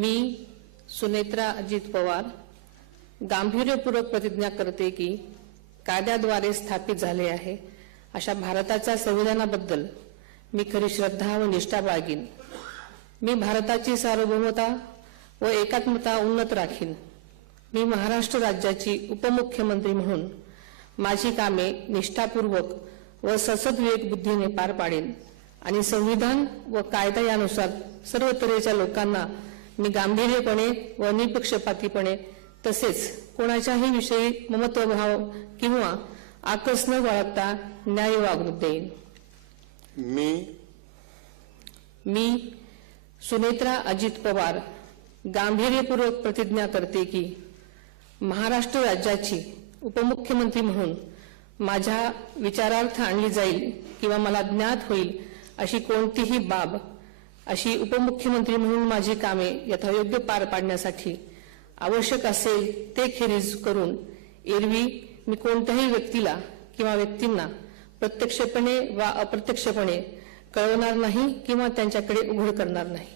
मी सुनेत्रा अजित पवार गांभीर्यपूर्वक प्रतिज्ञा करते की कायद्याद्वारे स्थापित झाले आहे अशा भारताच्या संविधानाबद्दल मी खरी श्रद्धा व निष्ठा बाळगीन। मी भारताची सार्वभौमता व एकात्मता उन्नत राखीन। मी महाराष्ट्र राज्याची उपमुख्यमंत्री म्हणून माझी कामे निष्ठापूर्वक व ससद्विवेक बुद्धीने पार पाडेन आणि संविधान व कायदा यानुसार सर्व तऱ्हेच्या लोकांना मी गांभीर्यपणे व निपक्षपातीपणे तसेच कोणाच्याही विषयी ममत्वभाव किंवा आकस न बाळगता न्याय वागणूक देईन। मी सुनेत्रा अजित पवार गांभीर्यपूर्वक प्रतिज्ञा करते की महाराष्ट्र राज्याची उपमुख्यमंत्री म्हणून माझ्या विचारार्थ आणली जाईल किंवा मला ज्ञात होईल अशी कोणतीही बाब अशी उपमुख्यमंत्री म्हणून माझी कामे यथायोग्य पार पाडण्यासाठी आवश्यक असेल ते खेरीज करून एरवी मी कोणत्याही व्यक्तीला किंवा व्यक्तींना प्रत्यक्षपणे वा अप्रत्यक्षपणे कळवणार नाही किंवा त्यांच्याकडे उघड करणार नाही।